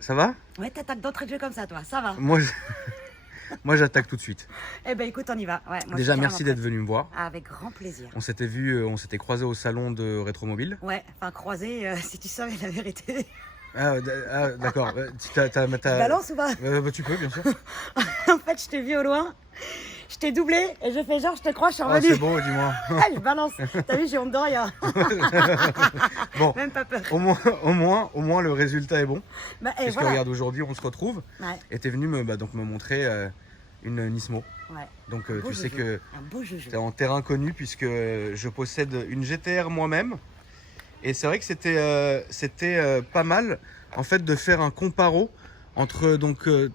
Ça va? Ouais, t'attaques d'entrée de jeu comme ça, toi. Ça va. Moi j'attaque tout de suite. Eh ben écoute, on y va. Ouais, moi, Déjà, je suis merci carrément d'être venu me voir. prête. Avec grand plaisir. On s'était vu, on s'était croisés au salon de Rétromobile. Ouais, enfin croisé, si tu savais la vérité. D'accord. Balance ou pas? Bah, tu peux, bien sûr. En fait, je t'ai vu au loin. Je t'ai doublé et je fais genre, je te crois, je suis Oh, revenue. c'est beau, dis-moi. Ah, je balance. T'as vu, j'ai honte de rien. Bon, Même pas peur. au moins le résultat est bon. Bah, et Parce que voilà. regarde, aujourd'hui, on se retrouve. Ouais, Et t'es venu donc me montrer une Nismo. ouais. Donc Un beau tu sais joujou. que Un beau joujou. tu es en terrain connu puisque je possède une GTR moi-même. Et c'est vrai que c'était pas mal en fait de faire un comparo entre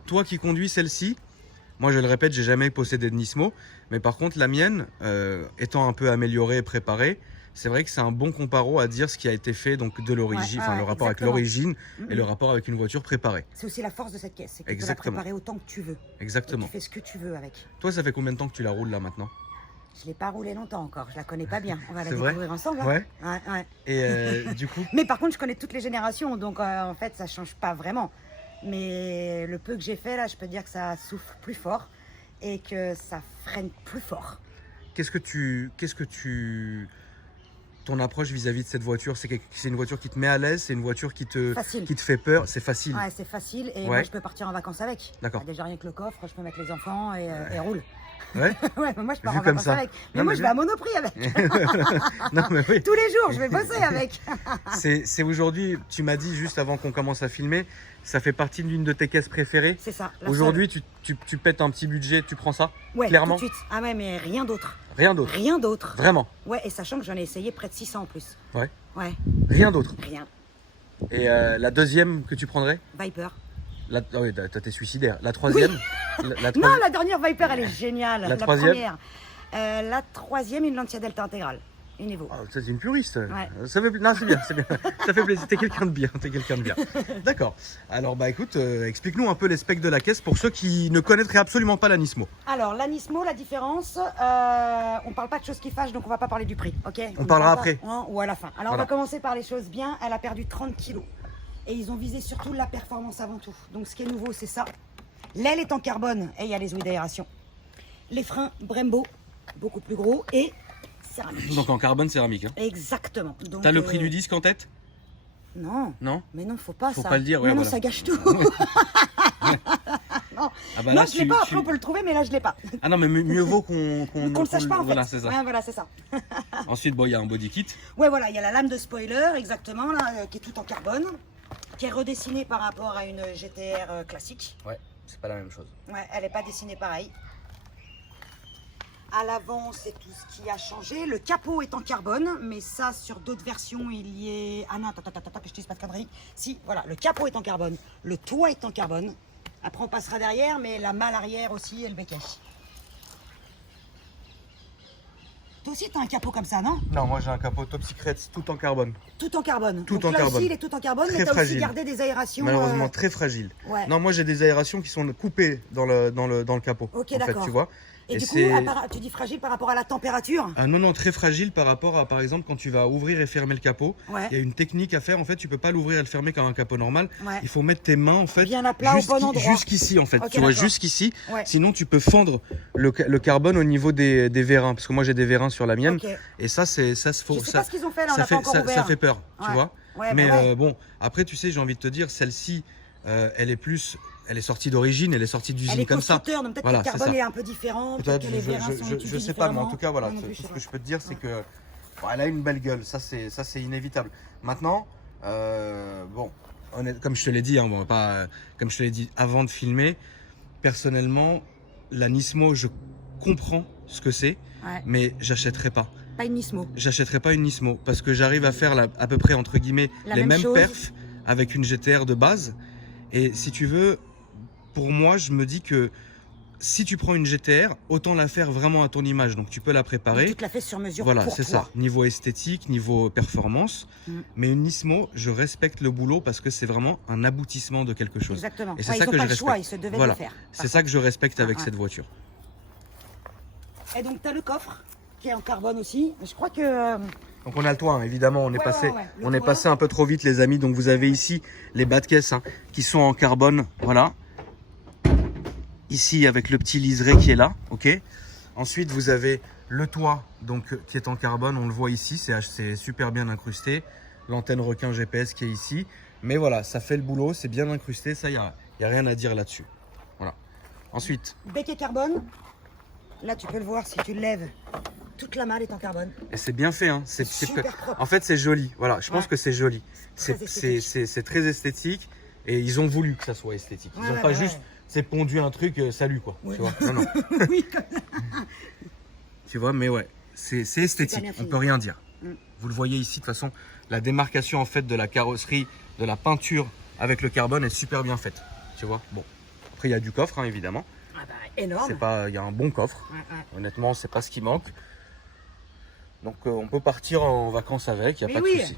toi qui conduis celle-ci. Moi je le répète, j'ai jamais possédé de Nismo, mais par contre la mienne étant un peu améliorée et préparée, c'est vrai que c'est un bon comparo à dire ce qui a été fait donc de l'origine, Ouais, enfin ouais, le rapport exactement. avec l'origine et Mhm. le rapport avec une voiture préparée. C'est aussi la force de cette caisse, c'est que tu peux la Exactement. préparer autant que tu veux. Et Exactement. tu fais ce que tu veux avec. Toi, ça fait combien de temps que tu la roules là maintenant? Je l'ai pas roulé longtemps encore, je la connais pas bien. On va la C'est vrai? découvrir ensemble. Hein. Ouais. Ouais, ouais. Et du coup, Mais par contre, je connais toutes les générations, donc en fait, ça change pas vraiment. Mais le peu que j'ai fait là, je peux te dire que ça souffle plus fort et que ça freine plus fort. qu'est-ce que tu, ton approche vis-à-vis de cette voiture, c'est une voiture qui te met à l'aise, c'est une voiture qui te Facile. fait peur, c'est facile. Ouais, c'est facile et Ouais. moi je peux partir en vacances avec. D'accord. Déjà rien que le coffre, je peux mettre les enfants et roule. Ouais. Ouais, mais moi je pars Vu en comme vacances ça. avec. Mais Non, moi mais je bien. vais à Monoprix avec. Non mais oui. Tous les jours, je vais bosser avec. C'est aujourd'hui, tu m'as dit juste avant qu'on commence à filmer, ça fait partie d'une de tes caisses préférées. C'est ça. la Aujourd'hui, tu pètes un petit budget, tu prends ça? seule. Ouais, clairement. tout de suite. Ah ouais, mais rien d'autre. Rien d'autre. Rien d'autre. Vraiment. Ouais, et sachant que j'en ai essayé près de 600 en plus. Ouais. Ouais, Rien d'autre. rien. Et la deuxième que tu prendrais? Viper. Ah oui, t'es suicidaire. La troisième? La Non, la dernière Viper, elle est géniale. La troisième première. La troisième, une Lancia Delta intégrale. Une Evo. Oh, ça, c'est une puriste. Ouais. Ça fait, non, c'est bien, c'est bien. Ça fait plaisir. T'es quelqu'un de bien. T'es quelqu'un de bien. D'accord. Alors, bah écoute, explique-nous un peu les specs de la caisse pour ceux qui ne connaîtraient absolument pas la Nismo. Alors, la Nismo, la différence, on parle pas de choses qui fâchent, donc on va pas parler du prix, ok? On ne parlera parle après. pas, hein, ou à la fin. Alors, Voilà. on va commencer par les choses bien. Elle a perdu 30 kilos. Et ils ont visé surtout la performance avant tout. Donc, ce qui est nouveau, c'est ça. L'aile est en carbone et il y a les ouïes d'aération. Les freins Brembo, beaucoup plus gros et céramique. Donc en carbone céramique. Hein. Exactement. Donc, T'as le prix du disque en tête? Non. Non? Mais non, faut pas Faut ça. pas le dire, ouais, non, voilà. ça gâche tout. Non, Ah bah non là, je l'ai pas. Après, on peut le trouver, mais là, je l'ai pas. Ah non, mais mieux vaut qu'on Qu'on le sache pas en fait. Voilà, c'est ça. Ouais, voilà, c'est ça. Ensuite, bon, il y a un body kit. Ouais, voilà, il y a la lame de spoiler, exactement, là, qui est tout en carbone, qui est redessinée par rapport à une GTR classique. Ouais, c'est pas la même chose. Ouais, elle n'est pas dessinée pareil. À l'avant, c'est tout ce qui a changé. Le capot est en carbone, mais ça, sur d'autres versions, il y est... Ah non, attends, que je te dise pas de conneries. Si, voilà, le capot est en carbone, le toit est en carbone. Après, on passera derrière, mais la malle arrière aussi et le béquet. Toi aussi, t'as un capot comme ça, non? Non, moi j'ai un capot Top Secret tout en carbone. Tout en carbone. Tout Donc en là carbone. aussi, il est tout en carbone, Très mais t'as aussi fragile. gardé des aérations. Malheureusement, très fragile. Ouais. Non, moi j'ai des aérations qui sont coupées dans le capot. Ok, en fait, d'accord. tu vois. Et du coup, c'est- tu dis fragile par rapport à la température? Ah non, non, très fragile par rapport à, par exemple, quand tu vas ouvrir et fermer le capot. Ouais. Il y a une technique à faire. En fait, tu peux pas l'ouvrir et le fermer comme un capot normal. Ouais. Il faut mettre tes mains, en fait, Bien à plat, au bon endroit. jusqu'ici, en fait. Ok, tu vois, d'accord. jusqu'ici. Ouais. Sinon, tu peux fendre le carbone au niveau des vérins. Parce que moi, j'ai des vérins sur la mienne. Ok. Et ça, se faut. Je sais pas ce qu'ils ont fait là, on ça n'a pas encore ça ouvert. fait peur, tu Ouais. vois. Ouais, Mais bah ouais. bon, après, tu sais, j'ai envie de te dire, celle-ci, elle est sortie d'origine, elle est sortie Elle d'usine est comme ça. constructeur, donc peut-être Voilà, que le c'est carbone ça. est un peu différent, peut-être Peut-être, que les vérins sont je utilisés sais pas, mais en différemment. tout cas, voilà, Moi non tout plus, ce je sais que je peux te dire, c'est Ouais. que bon, elle a une belle gueule, ça c'est inévitable. Maintenant, bon, comme je te l'ai dit, hein, bon, pas, comme je te l'ai dit avant de filmer, personnellement, la Nismo, je comprends ce que c'est, Ouais. mais j'achèterai pas. Pas une Nismo. J'achèterai pas une Nismo parce que j'arrive à faire à peu près entre guillemets La les même mêmes chose. perfs avec une GTR de base. Et si tu veux, pour moi, je me dis que si tu prends une GTR, autant la faire vraiment à ton image. Donc tu peux la préparer. Tu te la fais sur mesure Voilà, pour c'est toi. ça. Niveau esthétique, niveau performance. Mm. Mais une Nismo, je respecte le boulot parce que c'est vraiment un aboutissement de quelque chose. Exactement. Et c'est Ouais, ça ils n'ont que pas je le choix, ils respecte. se devaient Voilà. de le faire. C'est ça que je respecte avec Ah, cette voiture. Et donc, tu as le coffre qui est en carbone aussi. Je crois que Donc on a le toit, hein, évidemment, on est Le on est toit. passé un peu trop vite les amis. Donc vous avez ici les bas de caisse hein, qui sont en carbone, voilà. Ici avec le petit liseré qui est là, ok. Ensuite vous avez le toit donc qui est en carbone, on le voit ici, c'est super bien incrusté. L'antenne requin GPS qui est ici. Mais voilà, ça fait le boulot, c'est bien incrusté, ça y a rien à dire là-dessus. Voilà. Ensuite. Bec et carbone. Là tu peux le voir si tu le lèves. Toute la malle est en carbone. Et c'est bien fait, hein. Super propre. En fait, c'est joli. Voilà, je pense Ouais. que c'est joli. Très esthétique. C'est très esthétique et ils ont voulu que ça soit esthétique. Ils n'ont pas juste, c'est pondu un truc, salut quoi. Ouais. Tu vois non, non. Oui, comme ça. Tu vois, mais ouais, c'est esthétique. bien On fini. peut rien dire. Mm. Vous le voyez ici, de toute façon, la démarcation en fait de la carrosserie, de la peinture avec le carbone est super bien faite. Tu vois. Bon, après il y a du coffre, hein, évidemment. Ah bah, énorme. C'est pas, il y a un bon coffre. Ouais, ouais. Honnêtement, c'est pas ce qui manque. Donc on peut partir en vacances avec, il n'y a Mais pas de oui. souci.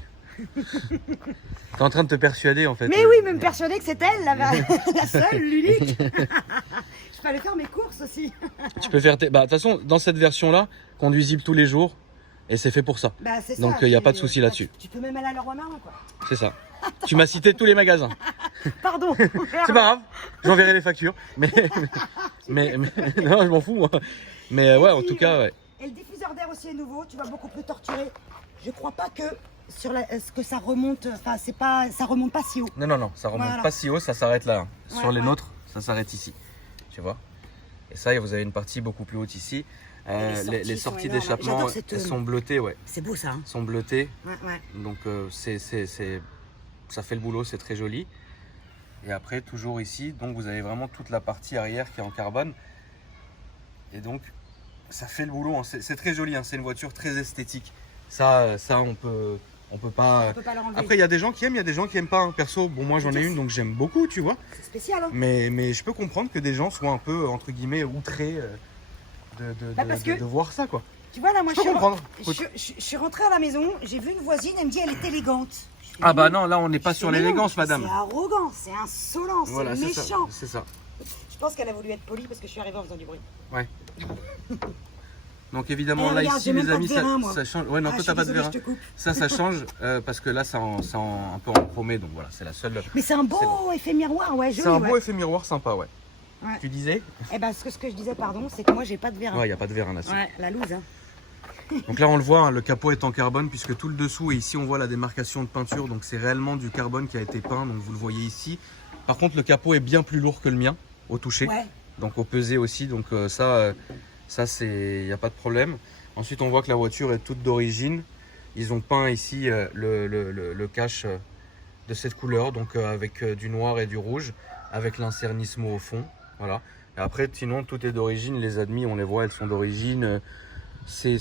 T'es en train de te persuader en fait. Mais oui, mais me persuader que c'est elle, la seule, l'unique. Je peux aller faire mes courses aussi. Tu peux faire bah, de toute façon, dans cette version-là, conduisible tous les jours, et c'est fait pour ça. Bah, c'est ça. Donc il n'y a pas de souci là-dessus. Tu peux même aller à Leroy Merlin, quoi. C'est ça. Tu m'as cité tous les magasins. Pardon. C'est pas grave, j'enverrai les factures. Mais non, je m'en fous moi. Mais ouais, en tout cas, ouais. Et le diffuseur d'air aussi est nouveau, tu vas beaucoup plus torturer. Je crois pas que sur ce que ça remonte, enfin c'est pas, ça remonte pas si haut. Non, non, non, ça remonte Voilà. pas si haut, ça s'arrête là. Ouais, Sur les ouais. nôtres, ça s'arrête ici. Tu vois. Et ça, vous avez une partie beaucoup plus haute ici. Les sont sorties énormes. d'échappement, J'adore cette- elles sont bleutées, ouais. C'est beau ça. Hein. Sont bleutées. Ouais, ouais. Donc ça fait le boulot, c'est très joli. Et après, toujours ici, donc vous avez vraiment toute la partie arrière qui est en carbone. Et donc, ça fait le boulot. Hein. C'est très joli, hein. C'est une voiture très esthétique. Ça on peut pas. On peut pas leur enlever. Après, il y a des gens qui aiment, il y a des gens qui aiment pas. Hein. Perso, bon, moi j'en ai une, donc j'aime beaucoup, tu vois. C'est spécial. Hein. Mais je peux comprendre que des gens soient un peu, entre guillemets, outrés Parce que- de voir ça, quoi. Tu vois là, moi Je peux comprendre. je suis rentrée à la maison, j'ai vu une voisine, elle me dit elle est élégante. Je fais, Ah bah mais non, là on n'est pas Je sur fais, mais non, l'élégance, madame. C'est arrogant, c'est insolent, Voilà, c'est c'est ça. méchant. C'est ça. Je pense qu'elle a voulu être polie parce que je suis arrivée en faisant du bruit. Donc évidemment, Eh, là regarde, ici, j'ai même les pas amis, de vérin, moi. ça change. Ouais, non, Ah, toi je t'as suis pas de désolée, vérin. je te coupe. Ça change parce que là, c'est un peu en chromé, donc voilà, c'est la seule. Mais c'est un beau C'est bon. effet miroir, ouais, joli. C'est un beau ouais. effet miroir sympa, ouais. Ouais. Tu disais? Eh ben, ce que je disais, pardon, c'est que moi, j'ai pas de vérin. Ouais, il n'y a pas de vérin là-dessus. Ouais, la loose. Hein. Donc là, on le voit, hein, le capot est en carbone puisque tout le dessous, et ici, on voit la démarcation de peinture. Donc c'est réellement du carbone qui a été peint, donc vous le voyez ici. Par contre, le capot est bien plus lourd que le mien au toucher. Ouais. Donc au pesé aussi, donc ça c'est, il n'y a pas de problème. Ensuite on voit que la voiture est toute d'origine. Ils ont peint ici le cache de cette couleur, donc avec du noir et du rouge, avec l'insert Nismo au fond. Voilà. Et après sinon tout est d'origine, les admis on les voit, elles sont d'origine. C'est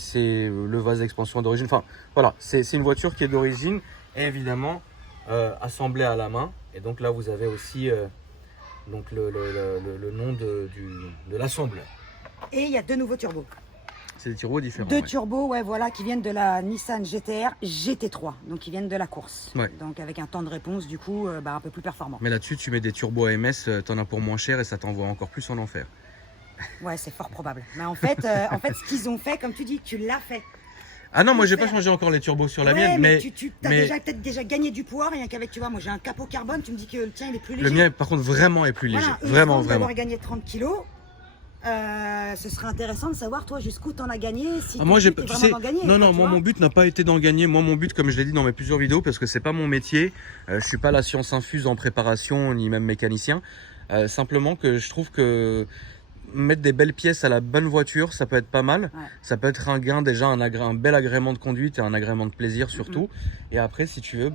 le vase d'expansion d'origine. Enfin voilà, c'est une voiture qui est d'origine et évidemment assemblée à la main. Et donc là vous avez aussi donc le nom de l'assembleur. Et il y a deux nouveaux turbos. C'est des turbos différents. Deux ouais. turbos, ouais, voilà, qui viennent de la Nissan GT-R GT3. Donc, ils viennent de la course. Ouais. Donc, avec un temps de réponse, du coup, un peu plus performant. Mais là-dessus, tu mets des turbos AMS, t'en as pour moins cher et ça t'envoie encore plus en enfer. Ouais, c'est fort probable. Mais en fait, ce qu'ils ont fait, comme tu dis, tu l'as fait. Ah non, moi j'ai pas changé encore les turbos sur la Ouais, mienne, mais tu as mais- peut-être déjà gagné du poids, rien qu'avec, tu vois, moi j'ai un capot carbone, tu me dis que le tien il est plus léger. le mien par contre vraiment est plus léger. Voilà, il Vraiment, semble vraiment. d'avoir gagné 30 kilos. Ce serait intéressant de savoir, toi, jusqu'où t'en as gagné. Si Ah, moi ton j'ai but est tu vraiment sais d'en gagner, non quoi, non tu moi vois. mon but n'a pas été d'en gagner. Moi mon but comme je l'ai dit dans mes plusieurs vidéos parce que c'est pas mon métier, je suis pas la science infuse en préparation ni même mécanicien. Simplement que je trouve que mettre des belles pièces à la bonne voiture, ça peut être pas mal. Ouais. Ça peut être un gain déjà, un bel agrément de conduite et un agrément de plaisir surtout. Et après, si tu veux,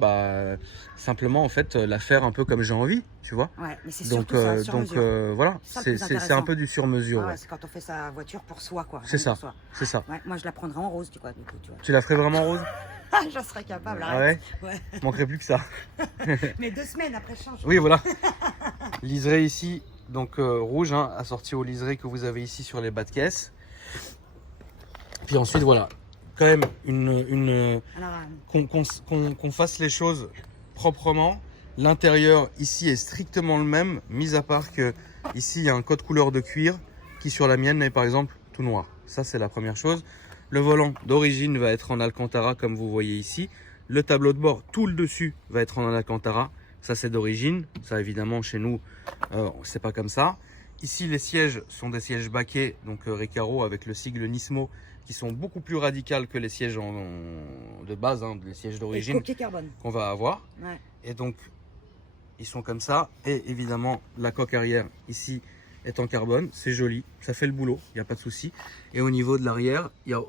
simplement en fait la faire un peu comme j'ai envie, tu vois. Ouais, mais c'est Donc, surtout ça, sur mesure. voilà, Ça, le c'est plus c'est un intéressant. peu du sur-mesure. Ah ouais, Ouais. c'est quand on fait sa voiture pour soi, quoi. C'est rien ça. pour soi. C'est ça. Ouais, moi je la prendrais en rose, du coup, du coup, tu vois. Tu la ferais vraiment rose? Ah, j'en serais capable, Ah arrête. Ouais. Manquerait plus que ça. Mais 2 semaines après, je change. Oui, voilà. Liseré ici, donc rouge, hein, assorti au liseré que vous avez ici sur les bas de caisse. Puis ensuite, voilà, quand même Alors, qu'on fasse les choses proprement. L'intérieur ici est strictement le même, mis à part que ici il y a un code couleur de cuir qui sur la mienne est par exemple tout noir. Ça c'est la première chose. Le volant d'origine va être en Alcantara comme vous voyez ici. Le tableau de bord, tout le dessus va être en Alcantara. Ça c'est d'origine. Ça évidemment chez nous, c'est pas comme ça. Ici les sièges sont des sièges baquets, donc Recaro avec le sigle Nismo, qui sont beaucoup plus radicales que les sièges de base, hein, les sièges d'origine qu'on va avoir. Ouais. Et donc ils sont comme ça. Et évidemment la coque arrière ici est en carbone, c'est joli, ça fait le boulot, il n'y a pas de souci. Et au niveau de l'arrière, il n'y a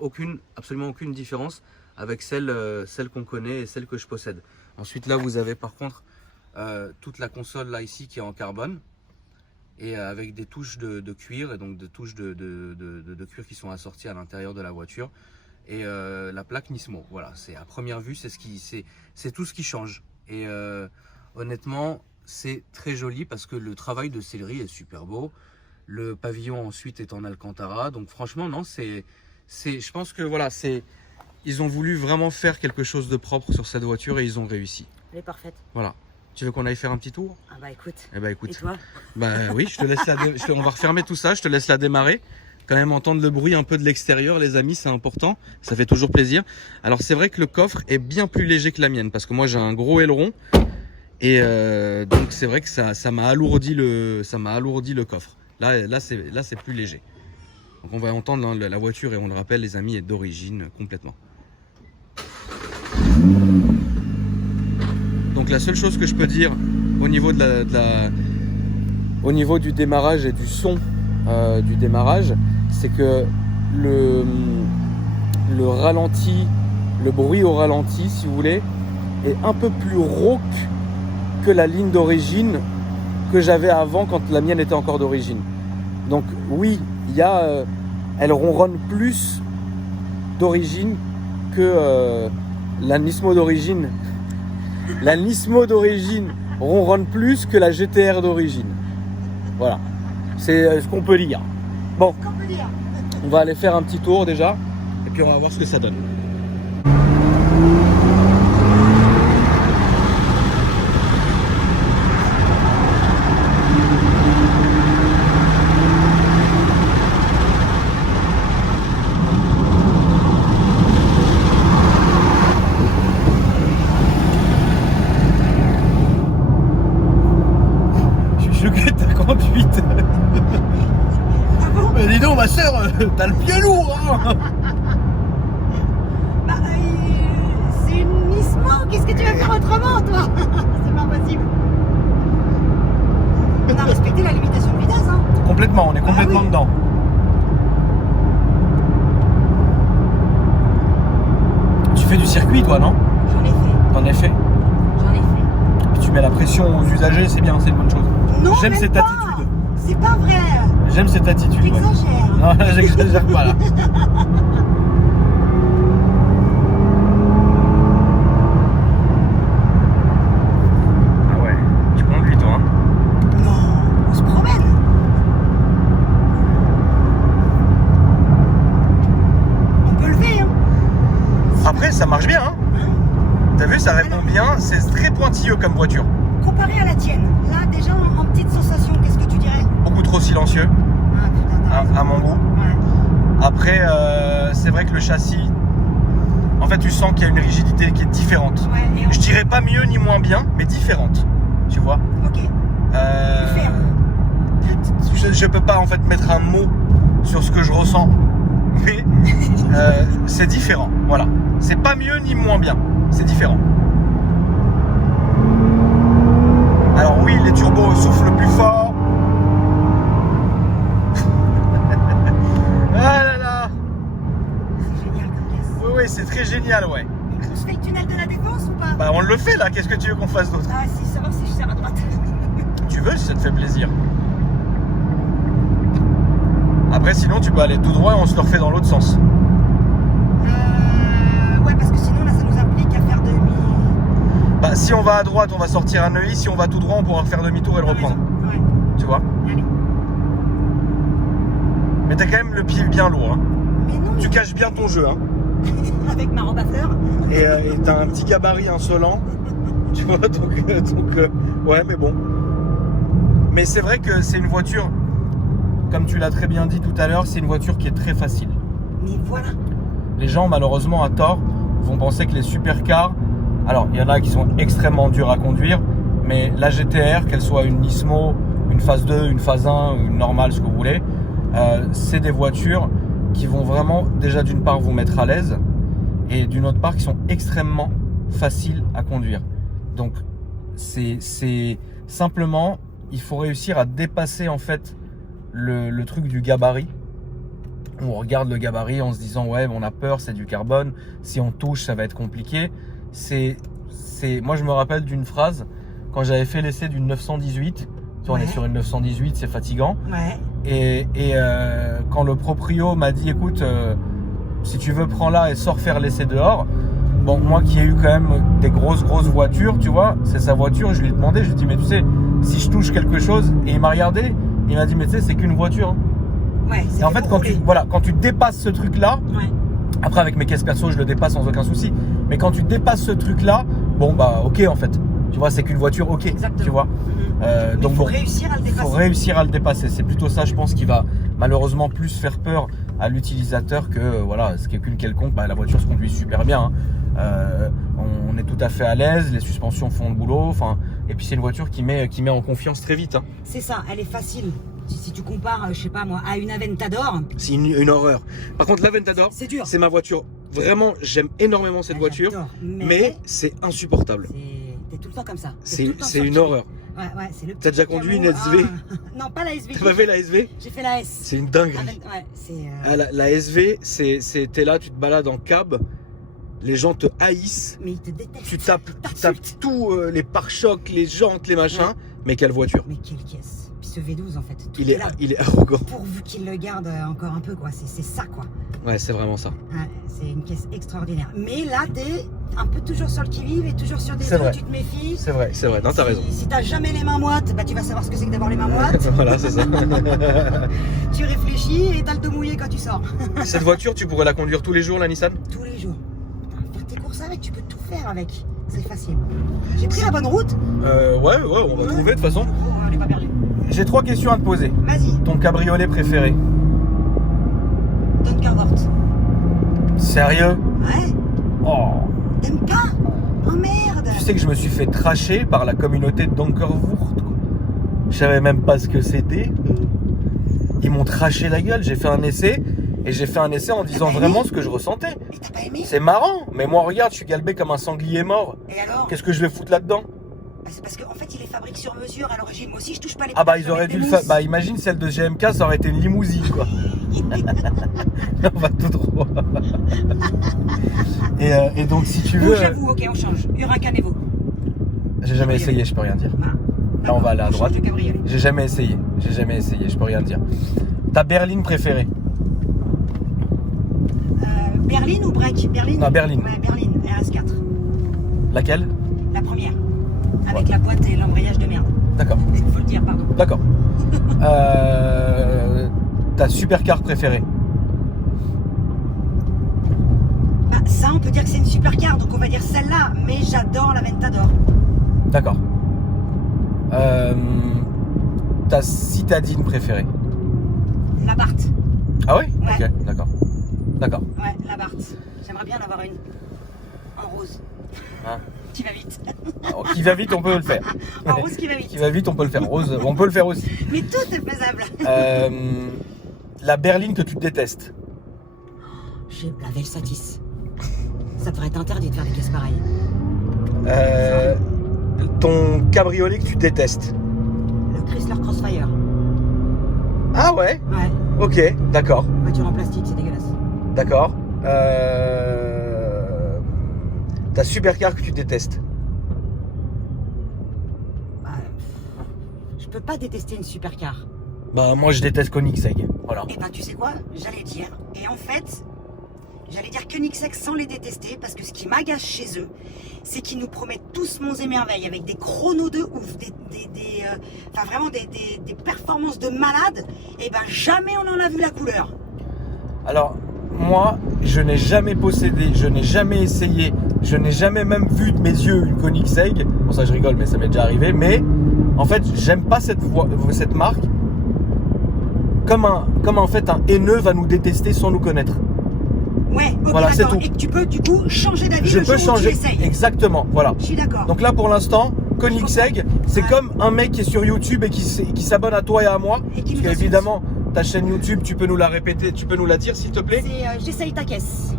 absolument aucune différence avec celle qu'on connaît et celle que je possède. Ensuite là vous avez par contre toute la console là ici qui est en carbone et avec des touches de cuir et donc des touches de cuir qui sont assorties à l'intérieur de la voiture et la plaque Nismo. Voilà, c'est à première vue c'est tout ce qui change et honnêtement c'est très joli parce que le travail de sellerie est super beau. Le pavillon ensuite est en Alcantara, donc franchement non je pense que voilà ils ont voulu vraiment faire quelque chose de propre sur cette voiture et ils ont réussi. Elle est parfaite. Voilà. Tu veux qu'on aille faire un petit tour? Ah bah écoute. Eh bah écoute. Et toi? Bah oui, je te laisse on va refermer tout ça, je te laisse la démarrer. Quand même entendre le bruit un peu de l'extérieur, les amis, c'est important. Ça fait toujours plaisir. Alors c'est vrai que le coffre est bien plus léger que la mienne parce que moi j'ai un gros aileron et donc c'est vrai que ça m'a alourdi le coffre. Là c'est plus léger. Donc on va entendre hein, la voiture et on le rappelle les amis est d'origine complètement. Donc la seule chose que je peux dire au niveau au niveau du démarrage et du son du démarrage, c'est que le ralenti, le bruit au ralenti, si vous voulez, est un peu plus rauque que la ligne d'origine que j'avais avant quand la mienne était encore d'origine. Donc oui, elle ronronne plus d'origine que la Nismo d'origine. La Nismo d'origine ronronne plus que la GTR d'origine. Voilà, c'est ce qu'on peut dire. Bon, on va aller faire un petit tour déjà et puis on va voir ce que ça donne. Mais dis donc ma soeur, t'as le pied lourd hein. Bah, c'est une Nismo, qu'est-ce que tu vas faire autrement toi? C'est pas possible. On a respecté la limitation de vitesse hein. Complètement, on est complètement oui. Dedans. Tu fais du circuit toi non? J'en ai fait. T'en as fait? J'en ai fait. Tu mets la pression aux usagers, c'est bien, c'est une bonne chose. Non, j'aime cette pas. attitude. C'est pas vrai. J'aime cette attitude. T'exagères. Ouais. Non, j'exagère pas là. Ah ouais, tu conduis toi hein? Non, on se promène. On peut lever hein. Après ça marche bien hein. T'as vu, ça répond bien, c'est très pointilleux comme voiture. Comparé à la tienne, là déjà en petite sensation, qu'est-ce que tu dirais? Beaucoup trop silencieux, Ah putain, à mon goût. ouais. Après, c'est vrai que le châssis, en fait tu sens qu'il y a une rigidité qui est différente. Ouais, Je dirais pas mieux ni moins bien, mais différente, tu vois. Ok. Je peux pas en fait mettre un mot sur ce que je ressens, mais c'est différent, voilà. C'est pas mieux ni moins bien, c'est différent. Alors oui, les turbos soufflent plus fort. Ah là là. C'est génial comme caisse. Oui, oui, c'est très génial, ouais. On se fait le tunnel de la Défense ou pas? Bah on le fait là, qu'est-ce que tu veux qu'on fasse d'autre? Ah si, savoir si je sers à droite. Tu veux si ça te fait plaisir. Après sinon tu peux aller tout droit et on se le refait dans l'autre sens. Ouais, parce que sinon là ça nous implique à faire demi. Bah si on va à droite on va sortir à Neuilly, si on va tout droit on pourra faire demi-tour et le reprendre. Ouais. Tu vois? Allez. Mais t'as quand même le pied bien lourd hein. Mais non. Tu caches bien ton jeu hein. Avec ma robe à fleurs. Et t'as un petit gabarit insolent. Tu vois donc ouais mais bon. Mais c'est vrai que c'est une voiture, comme tu l'as très bien dit tout à l'heure, c'est une voiture qui est très facile. Mais voilà. les gens malheureusement à tort vont penser que les supercars, alors il y en a qui sont extrêmement durs à conduire, mais la GTR, qu'elle soit une Nismo, une phase 2, une phase 1, une normale, ce que vous voulez, c'est des voitures qui vont vraiment déjà d'une part vous mettre à l'aise et d'une autre part qui sont extrêmement faciles à conduire. Donc c'est simplement, il faut réussir à dépasser en fait le truc du gabarit. On regarde le gabarit en se disant ouais on a peur, c'est du carbone, si on touche ça va être compliqué. Moi je me rappelle d'une phrase quand j'avais fait l'essai d'une 918. On est sur une 918, c'est fatigant. Ouais. Et quand le proprio m'a dit écoute, si tu veux prends-la et sors faire l'essai dehors. Bon, moi qui ai eu quand même des grosses voitures, tu vois, c'est sa voiture, je lui ai demandé, je lui ai dit mais tu sais, si je touche quelque chose, et il m'a regardé, il m'a dit mais tu sais c'est qu'une voiture. Hein. Ouais, et en fait quand tu dépasses ce truc là, après avec mes caisses perso je le dépasse sans aucun souci, mais quand tu dépasses ce truc là, bon bah ok en fait, tu vois c'est qu'une voiture, ok. Exactement. Tu vois. Donc il faut réussir à le dépasser. Il faut réussir à le dépasser. C'est plutôt ça, je pense, qui va malheureusement plus faire peur à l'utilisateur que voilà, ce qu'une quelconque. Bah, la voiture se conduit super bien. Hein. On est tout à fait à l'aise, les suspensions font le boulot. Enfin, et puis c'est une voiture qui met en confiance très vite. Hein. C'est ça, elle est facile. Si tu compares, je sais pas moi, à une Aventador. C'est une horreur. Par contre, l'Aventador, c'est dur. C'est ma voiture. Vraiment, j'aime énormément cette voiture, mais c'est insupportable. T'es tout le temps comme ça. C'est une horreur. Ouais, c'est le petit. T'as déjà conduit une SV? Non, pas la SV. T'as pas fait la SV? J'ai fait la S. C'est une dinguerie. La SV, t'es là, tu te balades en cab, les gens te haïssent. Mais ils te détestent. Tu tapes tous les pare-chocs, les jantes, les machins. Mais quelle voiture. Mais quelle caisse. Puis ce V12 en fait. Il est arrogant. Pourvu qu'il le garde encore un peu quoi. C'est ça quoi. Ouais, c'est vraiment ça. Ouais, c'est une caisse extraordinaire. Mais là, t'es un peu toujours sur le qui-vive et toujours sur des trucs où tu te méfies. C'est vrai. Non, t'as raison. Si t'as jamais les mains moites, bah tu vas savoir ce que c'est que d'avoir les mains moites. Voilà, c'est ça. Tu réfléchis et t'as le dos mouillé quand tu sors. Cette voiture, tu pourrais la conduire tous les jours, la Nissan? Tous les jours. Faire tes courses avec, tu peux tout faire avec. C'est facile. J'ai pris la bonne route. Ouais, on va trouver de toute façon. On n'est pas perdu. J'ai 3 questions à te poser. Vas-y. Ton cabriolet préféré? Dunkervort. Sérieux? Ouais. Oh. T'aimes pas? Oh merde. Tu sais que je me suis fait tracher par la communauté de Dunkervort. Je savais même pas ce que c'était. Ils m'ont traché la gueule. J'ai fait un essai. Et j'ai fait un essai en disant vraiment ce que je ressentais. Et t'as pas aimé? C'est marrant. Mais moi, regarde, je suis galbé comme un sanglier mort. Et alors? Qu'est-ce que je vais foutre là-dedans? C'est parce qu'en fait, il est fabriqué sur mesure. À l'origine, moi aussi, je touche pas les. Ah bah, ils auraient dû le faire. Bah, imagine celle de GMK, ça aurait été une limousine, quoi. On va tout droit. Et donc, si tu veux. J'avoue, ok, on change. Huracan Evo. J'ai jamais essayé, je peux rien dire. Là, on va aller à droite. J'ai jamais essayé, je peux rien dire. Ta berline préférée? Berline ou break? Berline. Non, berline. Ouais, berline, RS4. Laquelle? La première. Avec la boîte et l'embrayage de merde. D'accord. Il faut le dire, pardon. D'accord. Ta supercar préférée? Bah, ça, on peut dire que c'est une supercar, donc on va dire celle-là. Mais j'adore la Ventador. D'accord. Ta citadine préférée? La Barthes. Ah ouais? Ouais. Ok, d'accord. Ouais, la Barthes. J'aimerais bien en avoir une. En rose. Hein? Qui va vite. Alors, qui va vite, on peut le faire. En rose qui va vite. Qui va vite, on peut le faire. Rose, on peut le faire aussi. Mais tout est faisable. La berline que tu détestes? J'ai la Velsatis. Ça devrait être interdit de faire des caisses pareilles. Ton cabriolet que tu détestes? Le Chrysler Crossfire. Ah ouais? Ouais. Ok, d'accord. Voiture en plastique, c'est dégueulasse. D'accord. Ta supercar que tu détestes? Bah, je peux pas détester une supercar. Bah moi je déteste Koenigsegg. Voilà. Et bah tu sais quoi? J'allais dire. Et en fait, j'allais dire Koenigsegg sans les détester, parce que ce qui m'agace chez eux, c'est qu'ils nous promettent tous monts et merveilles avec des chronos de ouf, enfin vraiment des performances de malade. Et ben jamais on en a vu la couleur. Alors moi, je n'ai jamais possédé, je n'ai jamais essayé, je n'ai jamais même vu de mes yeux une Koenigsegg. Bon ça je rigole, mais ça m'est déjà arrivé. Mais en fait, j'aime pas cette marque. Comme en fait un haineux va nous détester sans nous connaître. Ouais, ok, Voilà, c'est d'accord. tout. Et que tu peux du coup changer d'avis Je le peux jour où tu changer. essayes. Exactement, voilà. Je suis d'accord. Donc là, pour l'instant, Koenigsegg, c'est Ouais. comme un mec qui est sur YouTube et qui s'abonne à toi et à moi. Et qui Parce nous qu'évidemment, ta chaîne YouTube, tu peux nous la répéter, tu peux nous la dire, s'il te plaît. C'est j'essaye ta caisse.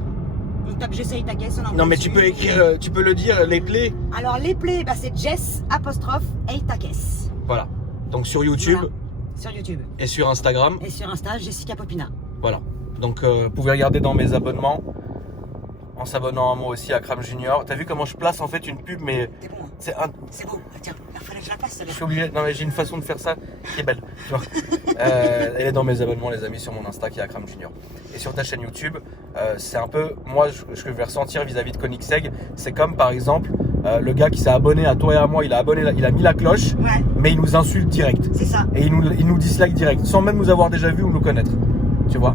On tape j'essaye ta caisse. On envoie Non, mais dessus. tu peux écrire, tu peux le dire, les plaies. Alors les plays, bah, c'est Jess apostrophe ta caisse. Voilà. Donc sur YouTube Voilà. Sur YouTube. et sur Instagram. Et sur Insta, Jessica Popina. Voilà. Donc vous pouvez regarder dans mes abonnements en s'abonnant à moi aussi à Cram Junior. T'as vu comment je place en fait une pub, mais C'est bon. c'est un. C'est bon. Tiens, il fallait que je la passe. Je suis obligé. Non mais j'ai une façon de faire ça qui est belle. Tu vois. Elle est dans mes abonnements, les amis, sur mon Insta qui est à Cram Junior. Et sur ta chaîne YouTube, c'est un peu moi ce que je vais ressentir vis-à-vis de Koenigsegg. C'est comme par exemple le gars qui s'est abonné à toi et à moi. Il a mis la cloche, Ouais, mais il nous insulte direct. c'est ça. Et il nous dislike direct, sans même nous avoir déjà vu ou nous connaître. Tu vois.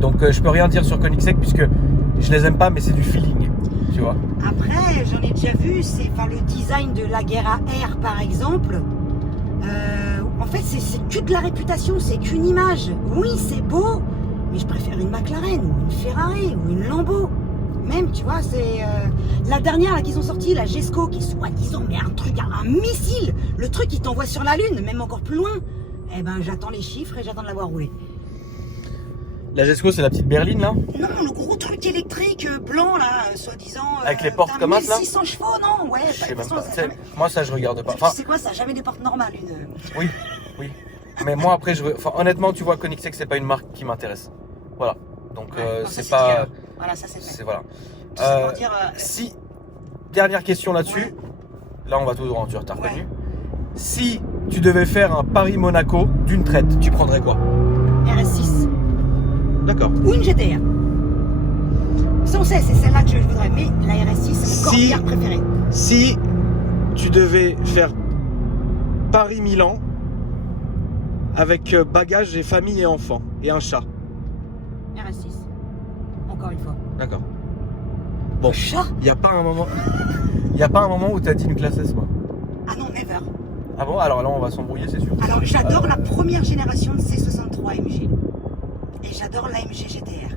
Donc je peux rien dire sur Koenigsegg puisque je les aime pas, mais c'est du feeling. Tu vois. Après, j'en ai déjà vu, c'est le design de la Guerra R par exemple. En fait, c'est que de la réputation, c'est qu'une image. Oui, c'est beau, mais je préfère une McLaren ou une Ferrari ou une Lambo. Même, tu vois, c'est la dernière là, qu'ils ont sorti, la Gesco, qui est soi-disant mais un truc, un missile. Le truc qui t'envoie sur la Lune, même encore plus loin. Eh ben, j'attends les chiffres et j'attends de la voir rouler. La Gesco, c'est la petite berline là. Non, le gros truc électrique blanc là, soi-disant. Avec les portes t'as comme ça, là 1600 chevaux, non? Ouais, Je sais de toute même façon, pas. ça Tu sais, jamais- moi ça je regarde pas. Tu Enfin, sais quoi, ça n'a jamais des portes normales. oui, oui. Mais moi après, honnêtement, tu vois, Koenigsegg, c'est pas une marque qui m'intéresse. Voilà. Donc Ouais, non, ça, c'est dit, pas. voilà, ça c'est fait. C'est voilà. Tout ça pour dire, Si dernière question là-dessus. Ouais. Là, on va tout droit. Tu as reconnu. Ouais. Si tu devais faire un Paris-Monaco d'une traite, tu prendrais quoi? RS6 D'accord. ou une GTR. Ça on sait, c'est celle-là que je voudrais. Mais la RS6, c'est mon Si- corbillard préféré. Si tu devais faire Paris-Milan avec bagages et famille et enfants et un chat. RS6. Encore une fois. D'accord. Bon, Chat? il n'y a pas un moment. Il y a pas un moment où tu as dit une classe S, quoi. Ah non, never. Ah bon, alors là on va s'embrouiller, c'est sûr. Alors j'adore la première génération de C63 AMG. Et j'adore l'AMG GTR.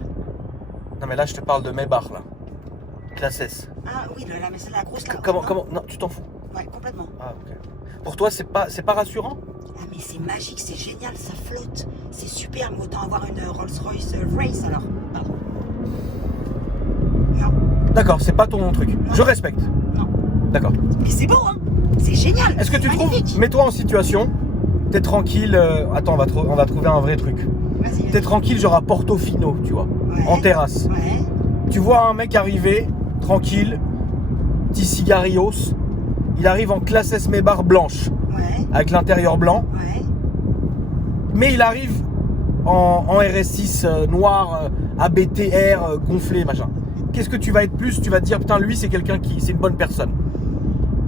Non mais là je te parle de Maybach là. Classe S. Ah oui, là, mais c'est la grosse là. Comment non, tu t'en fous. Ouais, complètement. Ah ok. Pour toi c'est pas rassurant? Ah mais c'est magique, c'est génial, ça flotte. C'est super, mais autant avoir une Rolls-Royce Race alors. Pardon. Non, D'accord, c'est pas ton truc. Je respecte. non. D'accord. Mais c'est beau, hein. C'est génial. Est-ce que c'est tu trouves, magnifique. mets-toi en situation, t'es tranquille, attends, on va trouver un vrai truc. Vas-y. T'es tranquille, genre à Portofino, tu vois, Ouais. en terrasse. Ouais. Tu vois un mec arriver, tranquille, petit cigarios, il arrive en classe S Maybach blanche, Ouais. avec l'intérieur blanc, Ouais. mais il arrive en RS6 noir, ABTR, gonflé, machin. Qu'est-ce que tu vas être plus? Tu vas te dire, putain, lui, c'est c'est une bonne personne.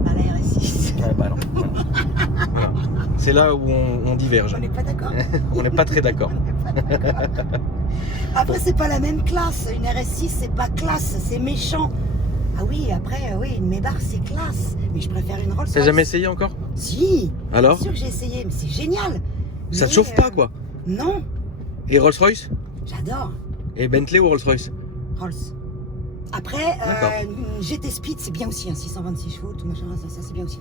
Bah la RS6. Ouais, bah non. Voilà. C'est là où on diverge. On n'est pas d'accord. On n'est pas très d'accord. Après, c'est pas la même classe. Une RS6, c'est pas classe, c'est méchant. Ah oui, après, oui, une Maybach, c'est classe. Mais je préfère une Rolls-Royce. T'as jamais essayé encore? Si. Alors? Bien sûr que j'ai essayé, mais c'est génial. Ça te Mais, chauffe pas, quoi? Non, Et Rolls-Royce? j'adore. Et Bentley ou Rolls-Royce? Rolls. Après, D'accord. une GT Speed, c'est bien aussi, hein, 626 chevaux, tout machin, ça c'est bien aussi.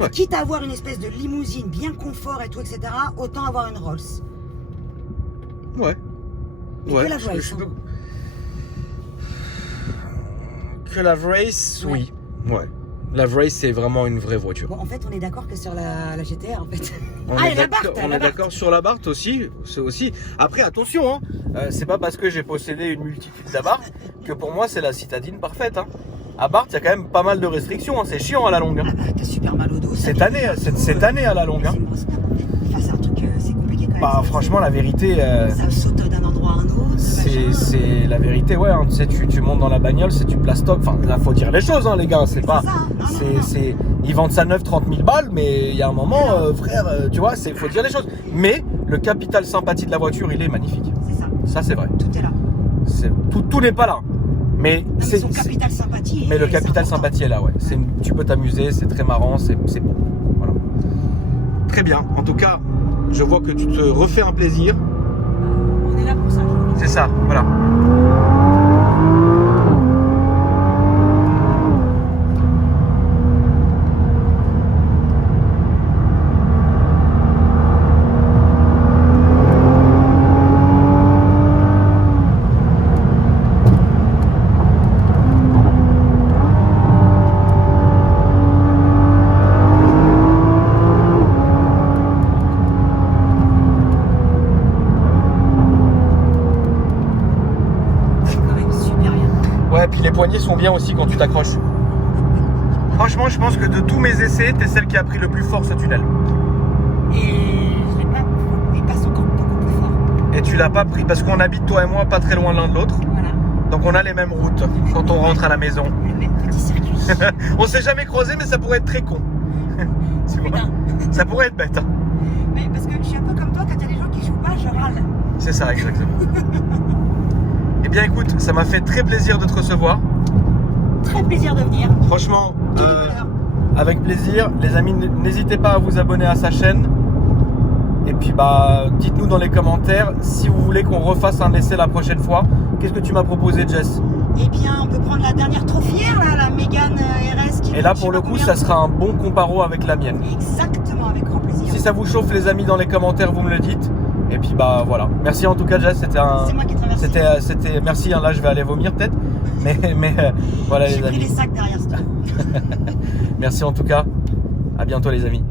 Ouais. Quitte à avoir une espèce de limousine bien confort et tout, etc., autant avoir une Rolls. Ouais. Mais Ouais. que la Race, hein. Que la Race, oui. Ouais. La Race, c'est vraiment une vraie voiture. Bon, en fait, on est d'accord que sur la GTR, en fait. On Ah, est et la d'accord- Barthe, on la est Barthe. d'accord sur la Barthe aussi, c'est aussi. Après, attention, hein, c'est pas parce que j'ai possédé une multitude d'Abarth que pour moi c'est la citadine parfaite. Hein. À Barthes, il y a quand même pas mal de restrictions, hein, c'est chiant à la longue. Hein. Ah bah, t'as super mal au dos. ça Cette pique année, partout, cette année à la longue. C'est Hein. une grosse merde, en fait. Enfin, c'est un truc, c'est compliqué quand même. Bah franchement, la vérité, Ça saute d'un endroit à un autre. machin. c'est la vérité, ouais. Hein, tu sais, tu montes dans la bagnole, c'est du plastoc. Enfin, là, faut dire les choses, hein, les gars. C'est pas, ça, hein. Non, non, non. ils vendent ça neuf, 30 000 balles, mais il y a un moment, frère, tu vois, faut dire les choses. Mais le capital sympathie de la voiture, il est magnifique. C'est ça. Ça, c'est vrai. Tout est là. Tout n'est pas là. Mais Non, mais son capital sympathie. mais le c'est capital important. sympathie est là, ouais. Tu peux t'amuser, c'est très marrant, c'est beau. Voilà. Très bien. En tout cas, je vois que tu te refais un plaisir. On est là pour ça, je C'est ça, voilà. Ouais, puis les poignées sont bien aussi quand tu t'accroches. Franchement, je pense que de tous mes essais, t'es celle qui a pris le plus fort ce tunnel. Et je l'ai pas. Il passe encore beaucoup plus fort. Et tu l'as pas pris parce qu'on habite toi et moi pas très loin l'un de l'autre. Voilà. Donc on a les mêmes routes quand on rentre à la maison. Le même petit circuit. On s'est jamais croisé, mais ça pourrait être très con. Tu vois, Putain. ça pourrait être bête. Hein. Mais parce que je suis un peu comme toi, quand il y a des gens qui jouent pas, je râle. C'est ça, exactement. Eh bien écoute, ça m'a fait très plaisir de te recevoir. Très plaisir de venir. Franchement, Tout de bonheur. avec plaisir. Les amis, n'hésitez pas à vous abonner à sa chaîne. Et puis bah, dites-nous dans les commentaires si vous voulez qu'on refasse un essai la prochaine fois. Qu'est-ce que tu m'as proposé, Jess? Eh bien, on peut prendre la dernière trophière, là, la Mégane RS. Qui Et là, coûte, je pour sais le pas coup, combien. ça sera un bon comparo avec la mienne. Exactement, avec grand plaisir. Si ça vous chauffe, les amis, dans les commentaires, vous me le dites. Et puis bah voilà. Merci en tout cas, Jess. C'était un. C'est moi qui te remercie. C'était. Merci. Hein, là, je vais aller vomir peut-être. Mais voilà J'ai les pris amis. les sacs derrière. Merci en tout cas. À bientôt les amis.